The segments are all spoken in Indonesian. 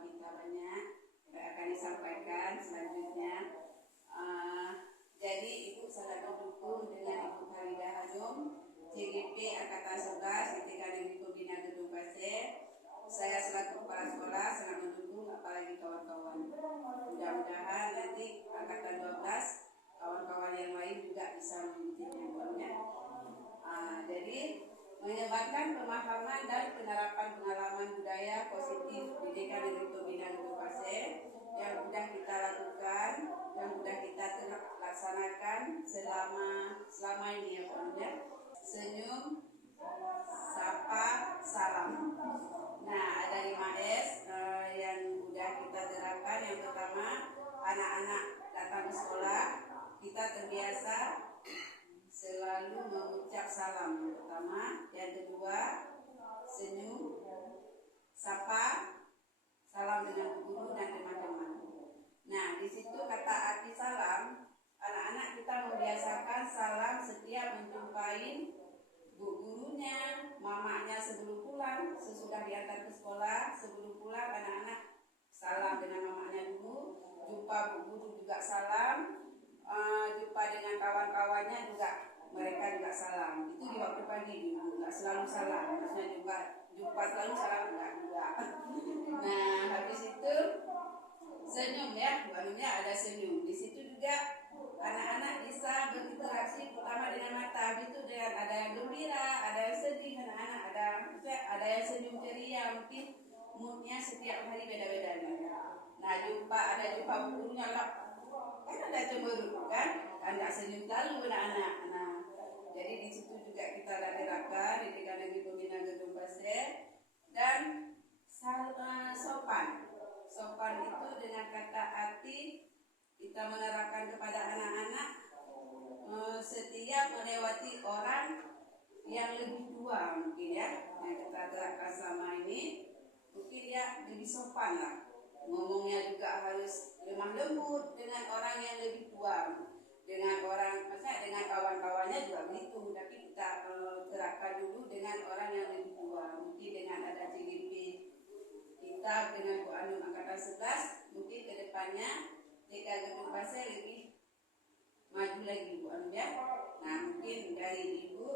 kawan-kawan kita banyak akan disampaikan selanjutnya. Jadi Ibu sangat mendukung dengan Ibu Halidah Hanum, CGP Angkatan 11 Ketika Negeri Pembina Gedung Pasir. Saya selaku kepala sekolah sangat mendukung, apalagi kawan-kawan. Mudah-mudahan nanti Angkatan 12 kawan-kawan yang lain juga bisa mengikutinya. Jadi menyebarkan pemahaman dan penerapan pengalaman budaya positif Pendidikan Negeri Pembina Gedung Pasir yang sudah kita lakukan, yang sudah kita laksanakan selama ini ya Pak ya. Senyum, sapa, salam. Nah, ada 5S yang sudah kita terapkan. Yang pertama, anak-anak datang ke sekolah, kita terbiasa selalu mengucap salam. Yang pertama, yang kedua, senyum, sapa, salam dengan guru dan teman-teman. Nah, di situ kata arti salam, anak-anak kita membiasakan salam setiap menjumpai bu gurunya, mamanya sebelum pulang, sesudah diantar ke sekolah, sebelum pulang anak-anak salam dengan mamanya dulu, jumpa bu guru juga salam, jumpa dengan kawan-kawannya juga mereka juga salam. Itu di waktu pagi dulu, nggak selalu salam, maksudnya jumpa selalu salam enggak juga. Nah, habis itu senyum ya, barunya ada senyum. Di situ juga anak-anak bisa berinteraksi pertama dengan mata, habis itu dengan ada yang gembira, ada yang sedih, anak-anak ada yang senyum ceria, mungkin moodnya setiap hari beda-beda. Nah, ada jumpa gurunya lah, kan ada cemburu kan, ada senyum lalu anak-anak. Nah, jadi di situ juga kita ada terapkan Pendidikan Negeri Pembina Gedung Pasir. Dan sopan itu dengan kata arti kita menerapkan kepada anak-anak setiap melewati orang yang lebih tua mungkin ya, yang kita terapkan selama ini, mungkin ya lebih sopan lah, ngomongnya juga harus lemah lembut dengan orang yang lebih tua, dengan orang, maksudnya dengan kawan-kawannya juga begitu, tapi kita terapkan dulu dengan orang yang lebih tua. Mungkin dengan ada CGP kita dengan Bu Anum Angkatan 11, mungkin kedepannya jika Gedung Pasir lebih maju lagi Bu Anum ya. Nah, mungkin dari Ibu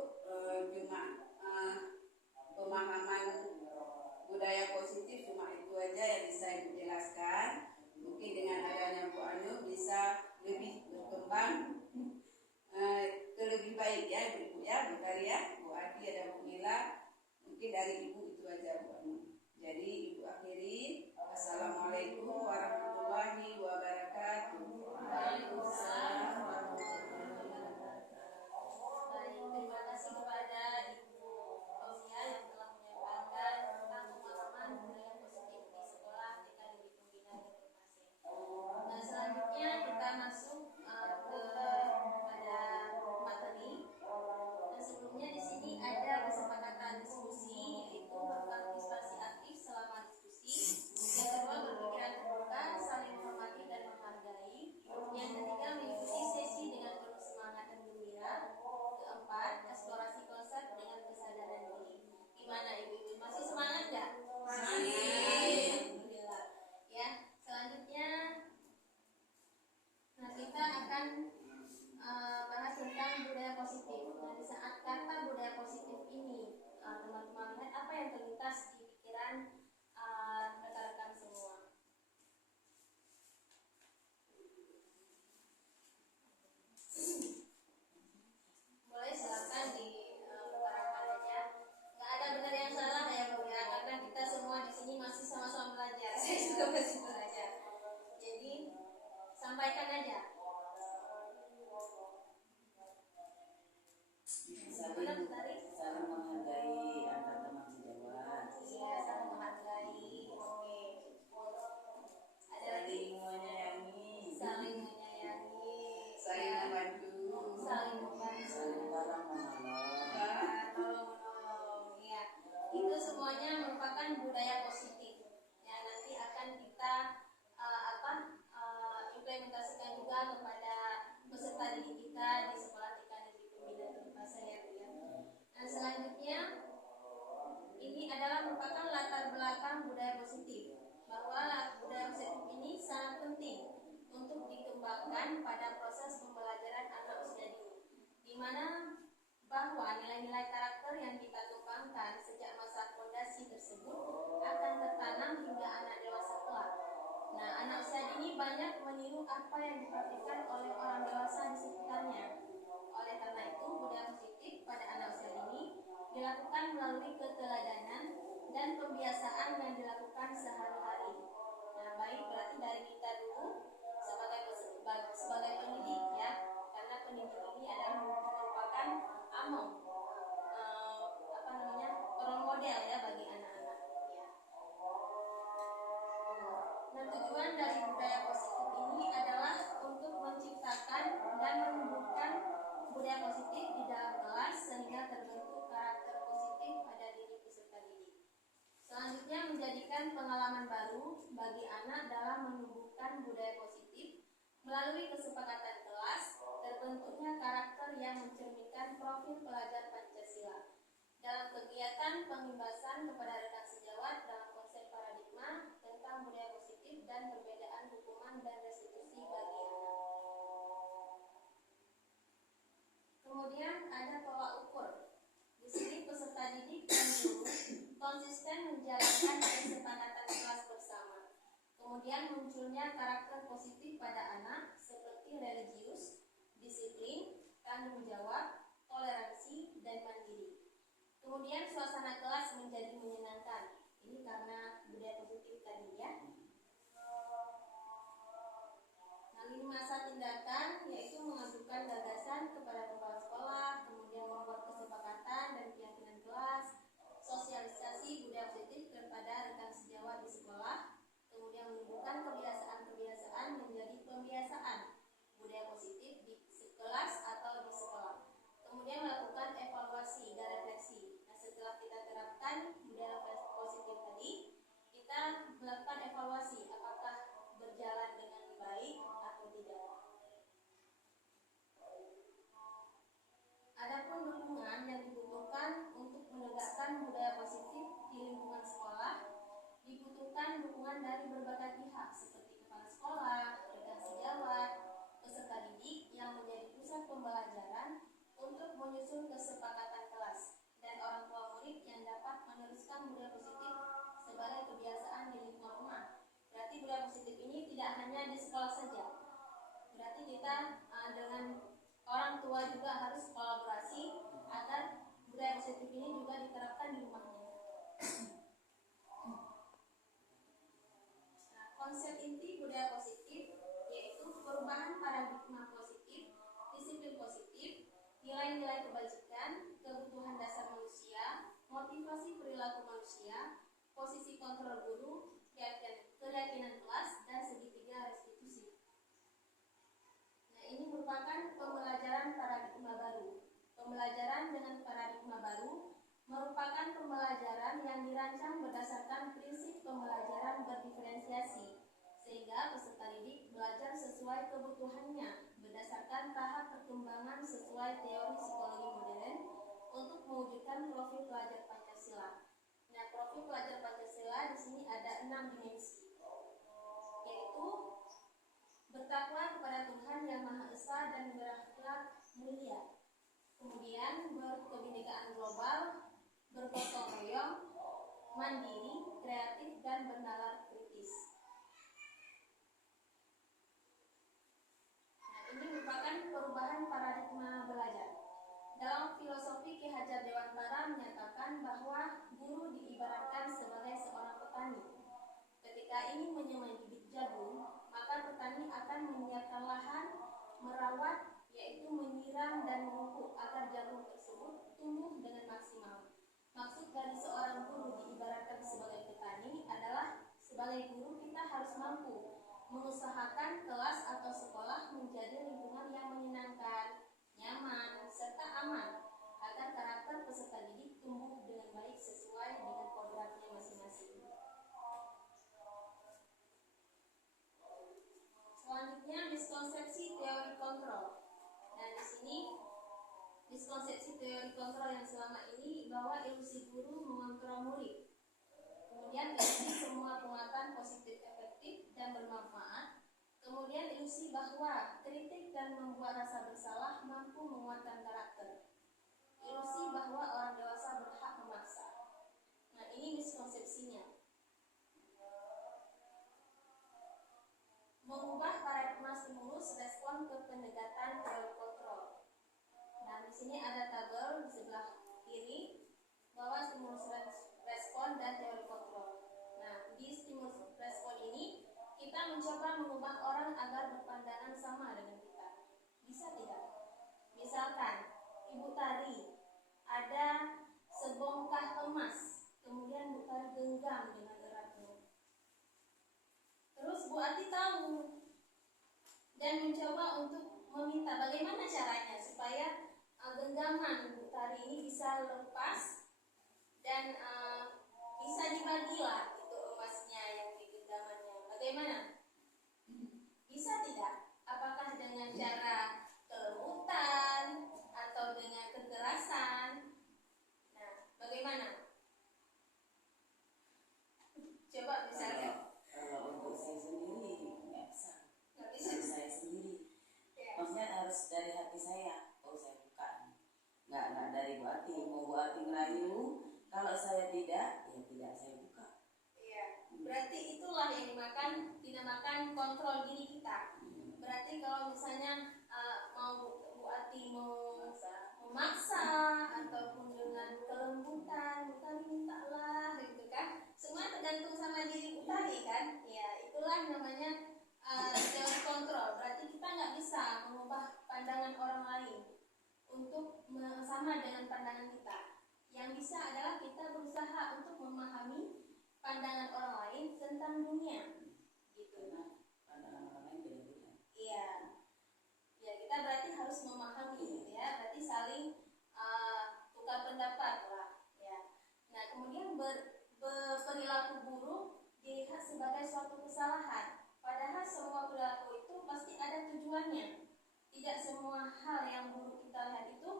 cuma pemahaman budaya positif cuma itu aja yang bisa Ibu jelaskan. Mungkin dengan adanya Bu Anum bisa lebih berkembang ke lebih baik ya Ibu ya, Bu Taria, Bu Adi, ada Bu Mila. Mungkin dari Ibu itu aja Bu Anum. Jadi Ibu akhiri. Assalamualaikum warahmatullahi wabarakatuh. Waalaikumsalam warahmatullahi wabarakatuh. Baik, terima kasih kepada Ibu Fauzia yang telah menyampaikan tentang pemahaman budaya positif di sekolah TK Negeri Pembina Gedung Pasir. Nah, selanjutnya kita masuk pada materi. Dan sebelumnya di sini ada kesepakatan diskusi, yaitu berpartisipasi aktif selama tersebut akan tertanam hingga anak dewasa kelak. Nah, anak usia dini banyak meniru apa yang dipraktikkan oleh orang dewasa di sekitarnya. Oleh karena itu, budaya positif pada anak usia dini dilakukan melalui keteladanan dan pembiasaan yang dilakukan sehari-hari. Nah, baik, berarti dari kita dulu sebagai pendidik ya, karena pendidik ini adalah merupakan among role model ya bagi anak-anak ya. Nah, tujuan dari budaya positif ini adalah untuk menciptakan dan menumbuhkan budaya positif di dalam kelas sehingga terbentuk karakter positif pada diri peserta didik. Selanjutnya, menjadikan pengalaman baru bagi anak dalam menumbuhkan budaya positif melalui kesepakatan kelas, terbentuknya karakter yang mencerminkan profil pelajar Pancasila. Dalam kegiatan pengimbasan kepada rekan sejawat dalam konsep paradigma tentang budaya positif dan perbedaan hukuman dan restitusi bagi anak. Kemudian ada tolak ukur. Di sini peserta didik dan guru konsisten menjalankan kesepakatan kelas bersama. Kemudian munculnya karakter positif pada anak seperti religius, disiplin, tanggung jawab, toleransi, dan mandiri. Kemudian suasana kelas menjadi menyenangkan. Ini karena budaya positif tadi ya. Nah, lini masa tindakan yaitu mengajukan gagasan kepada kepala sekolah, kemudian membuat kesepakatan dan keyakinan kelas, sosialisasi budaya positif kepada rekan sejawat di sekolah, kemudian menumbuhkan kebiasaan-kebiasaan menjadi pembiasaan budaya positif di kelas atau di sekolah. Kemudian melakukan evaluasi dan refleksi. Nah, setelah kita terapkan budaya positif tadi, kita melakukan evaluasi apakah berjalan dengan baik atau tidak. Adapun dukungan yang dibutuhkan untuk menegakkan budaya positif di lingkungan sekolah, dibutuhkan dukungan dari berbagai pihak seperti kepala sekolah, rekan sejawat, peserta didik yang menjadi pusat pembelajaran untuk menyusun kesepakatan kelas, dan orang tua murid yang dapat meneruskan budaya positif sebagai kebiasaan di lingkungan rumah. Berarti budaya positif ini tidak hanya di sekolah saja. Berarti kita dengan orang tua juga harus kolaborasi agar budaya positif ini juga diterapkan di rumahnya. Nah, konsep inti budaya positif yaitu perubahan paradigma positif, disiplin positif, nilai-nilai kebajikan, kebutuhan dasar manusia, motivasi perilaku manusia, posisi kontrol guru, keyakinan kelas, dan segitiga restitusi. Nah, ini merupakan pembelajaran paradigma baru. Pembelajaran dengan paradigma baru merupakan pembelajaran yang dirancang berdasarkan prinsip pembelajaran berdiferensiasi, sehingga peserta didik belajar sesuai kebutuhannya berdasarkan tahap perkembangan sesuai teori psikologi modern untuk mewujudkan profil pelajar Pancasila. Nah, profil pelajar Pancasila di sini ada 6 dimensi, yaitu bertakwa kepada Tuhan Yang Maha Esa dan berakhlak mulia. Kemudian berkebinekaan global, bergotong royong, mandiri, kreatif, dan bernalar kritis. Ini merupakan perubahan paradigma belajar. Dalam filosofi Ki Hajar Dewantara menyatakan bahwa guru diibaratkan sebagai seorang petani. Ketika ingin menyemai bibit jagung, maka petani akan menyiapkan lahan, merawat, yaitu menyiram dan memupuk agar jagung tersebut tumbuh dengan maksimal. Maksud dari seorang guru diibaratkan sebagai petani adalah sebagai guru kita harus mampu mengusahakan kelas atau sekolah menjadi lingkungan yang menyenangkan, nyaman, serta aman agar karakter peserta didik tumbuh dengan baik sesuai dengan kodratnya masing-masing. Selanjutnya, miskonsepsi teori kontrol. Nah, di sini miskonsepsi teori kontrol yang selama ini bahwa ilusi guru mengontrol murid. Kemudian ilusi semua penguatan positif efektif dan bermanfaat. Kemudian ilusi bahwa kritik dan membuat rasa bersalah mampu menguatkan karakter. Ilusi bahwa orang dewasa berhak memaksa. Nah, ini miskonsepsi Bagaimana caranya supaya genggaman Bu Tari ini bisa lepas dan bisa dibagilah itu emasnya yang di genggamannya? Bagaimana? Bisa tidak? Apakah dengan cara kelembutan atau dengan kekerasan? Nah, bagaimana? Coba misalkan. Kalau untuk saya sendiri nggak bisa. Nggak bisa. Dari saya sendiri. Ya. Maksudnya harus dari hati saya. Oh, saya buka. Nggak dari Bu Ati. Mau Bu Ati ngerayu. Kalau saya tidak, ya tidak saya buka. Iya. Berarti itulah yang dinamakan kontrol diri kita. Berarti kalau misalnya mau Bu Ati mau memaksa ataupun dengan kelembutan, bukan mintalah gitu kan. Semua tergantung sama diri Bu Tari kan. Ya, itulah namanya self control. Berarti kita nggak bisa mengubah pandangan orang lain untuk sama dengan pandangan kita. Yang bisa adalah kita berusaha untuk memahami pandangan orang lain tentang dunia. Gitu. Karena pandangan orang lain beda-beda. Iya. Ya, kita berarti harus memahami gitu ya. Berarti saling tukar pendapat lah, ya. Nah, kemudian perilaku buruk dilihat sebagai suatu kesalahan. Padahal semua perilaku itu pasti ada tujuannya. Tidak semua hal yang buruk kita lihat itu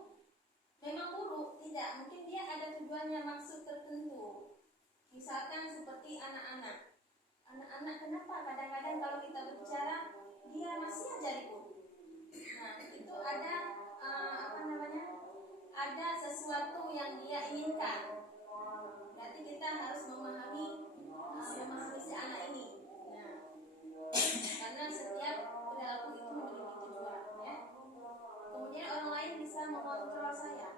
memang buruk, tidak. Mungkin dia ada tujuannya, maksud tertentu. Misalkan seperti anak-anak. Anak-anak kenapa kadang-kadang kalau kita berbicara dia masih aja ribut. Nah, itu ada ada sesuatu yang dia inginkan. Berarti kita harus memahami si anak ini. Nah, karena setiap perilaku itu memiliki tujuan, ya. Kemudian orang lain bisa mengontrol saya.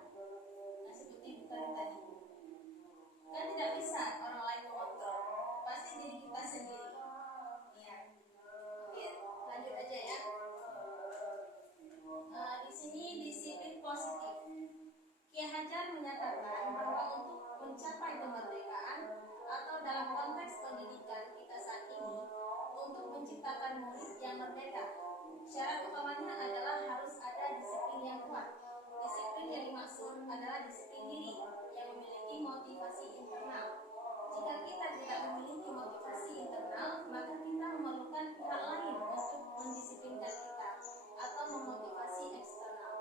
Nah, seperti tadi. Kan tidak bisa orang lain mengontrol. Pasti diri kita sendiri. Ya. Oke, lanjut aja ya. Di sini disiplin positif. Ki Hajar menyatakan bahwa untuk mencapai kemerdekaan atau dalam konteks pendidikan kita saat ini, untuk menciptakan murid yang merdeka, syarat utamanya adalah harus ada disiplin yang kuat. Disiplin yang dimaksud adalah disiplin diri yang memiliki motivasi internal. Jika kita tidak memiliki motivasi internal, maka kita memerlukan pihak lain untuk mendisiplinkan kita atau memotivasi eksternal.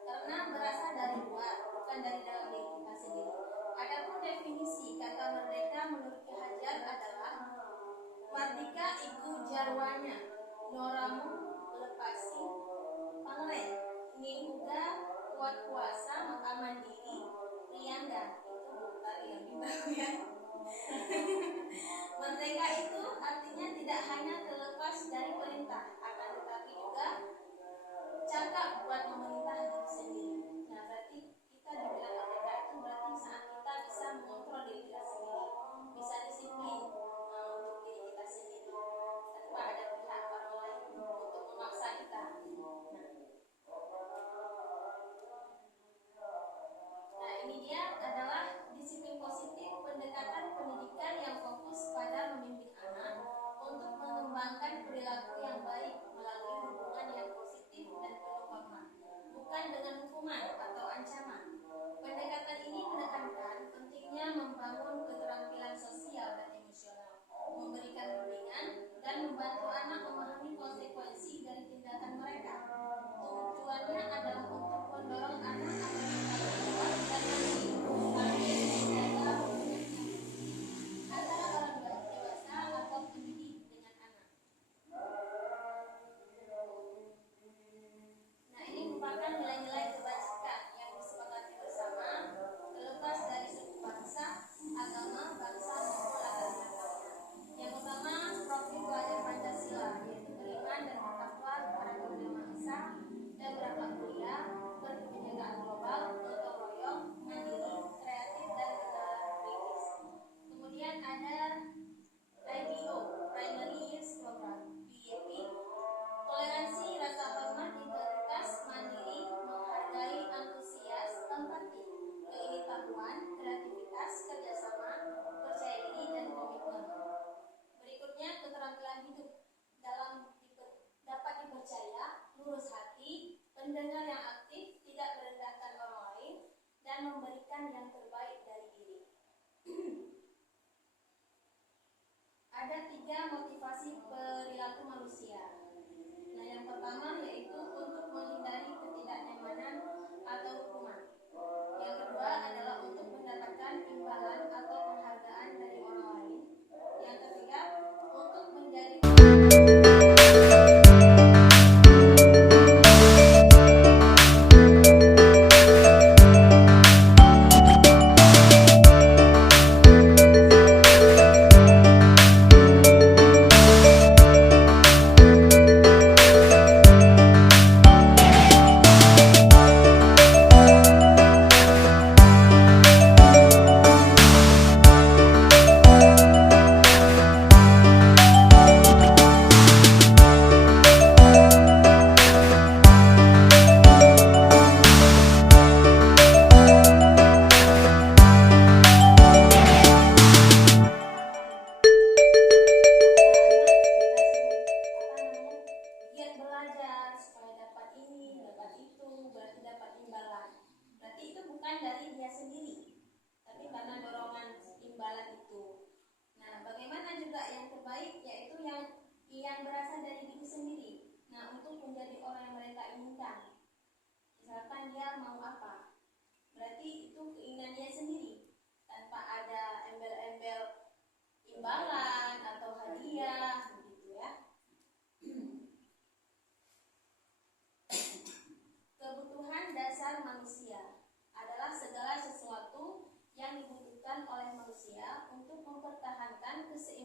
Karena berasal dari luar, bukan dari dalam diri kita sendiri. Adapun definisi kata merdeka menurut Ki Hajar adalah mardika iku jarwanya, noramu lepasi pangren, ngiuga kuat kuasa maka mandiri rianda. Itu tadi yang kita ya. Merdeka itu artinya tidak hanya terlepas dari perintah, akan tetapi juga cakap buat memerintah diri sendiri. Nah, berarti kita dibilang merdeka itu berarti saat kita bisa mengontrol diri kita sendiri, bisa disiplin untuk diri kita sendiri tanpa ada pihak orang lain untuk memaksa kita. Nah, ini dia adalah disiplin positif, pendekatan pendidikan yang fokus pada membimbing anak untuk mengembangkan perilaku yang baik melalui hubungan yang positif dan penuh hormat, bukan dengan hukuman atau ancaman. Pendekatan ini menekankan pentingnya membangun keterampilan sosial dan emosional, memberikan bimbingan, dan membantu anak memahami konsekuensi dari tindakan mereka. Tujuannya adalah untuk mendorong anak agar bertanggung jawab dan mandiri, antara orang dewasa atau pendidik dengan anak. Nah, ini merupakan nilai-nilai kebajikan yang disepakati bersama, terlepas dari suku bangsa, agama, bangsa maupun latar belakangnya. Yang pertama, profil pelajar Pancasila, yaitu beriman dan bertakwa kepada Tuhan Yang Maha Esa dan berakhlak mulia, berkebinekaan global, gotong royong, mandiri, kreatif dan kritis. Kemudian ada IBO, Primary Youth Program, PYP, toleransi, rasa hormat, integritas, mandiri, menghargai, antusias, empati, keingetahuan, kreativitas, kerjasama, percaya diri, dan komitmen. Berikutnya, keterampilan hidup dalam dapat dipercaya, lurus hati, pendengar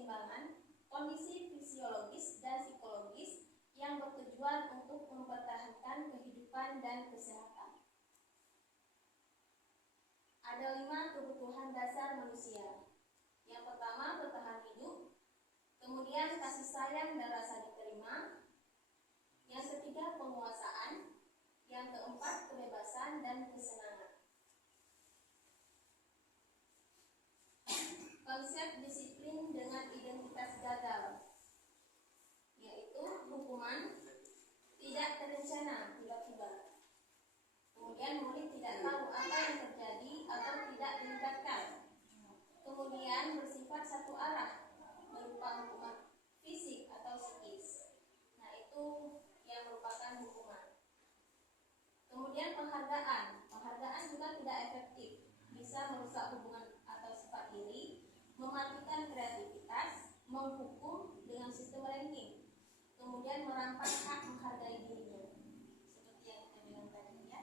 keseimbangan kondisi fisiologis dan psikologis yang bertujuan untuk mempertahankan kehidupan dan kesehatan. Ada 5 kebutuhan dasar manusia. Yang pertama, bertahan hidup. Kemudian, kasih sayang dan rasa diterima. Yang ketiga, penguasaan. Yang keempat, kebebasan dan kesenangan. Konsep disiplin dengan identitas gagal, yaitu hukuman tidak terencana tiba-tiba. Kemudian murid tidak tahu apa yang terjadi atau tidak dilibatkan. Kemudian bersifat satu arah, berupa hukuman fisik atau psikis. Nah, itu yang merupakan hukuman. Kemudian penghargaan juga tidak efektif, bisa merusak hubungan atau sifat diri, mematikan kreativitas, menghukum dengan sistem ranking, kemudian merampas hak menghargai dirinya, seperti yang kita bilang tadi ya.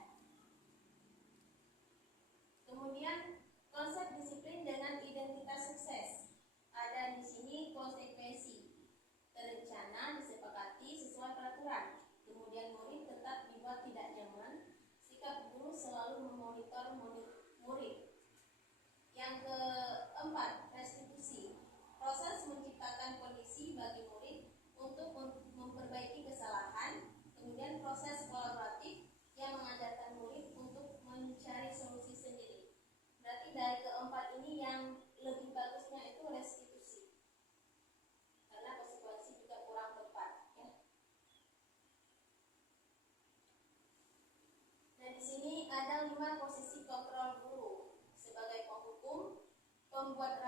Kemudian konsep disiplin dengan identitas sukses. Ada di sini konsekuensi, terencana, disepakati sesuai peraturan. Kemudian murid tetap dibuat tidak nyaman, sikap guru selalu memonitor murid. Yang keempat, restitusi, proses menciptakan kondisi bagi murid untuk memperbaiki kesalahan. Kemudian proses kolaboratif yang mengajarkan murid untuk mencari solusi sendiri. Berarti dari keempat ini yang lebih bagusnya itu restitusi, karena konsekuensi juga kurang tepat ya. Nah, di sini ada 5 posisi kontrol guru sebagai penghukum, pembuat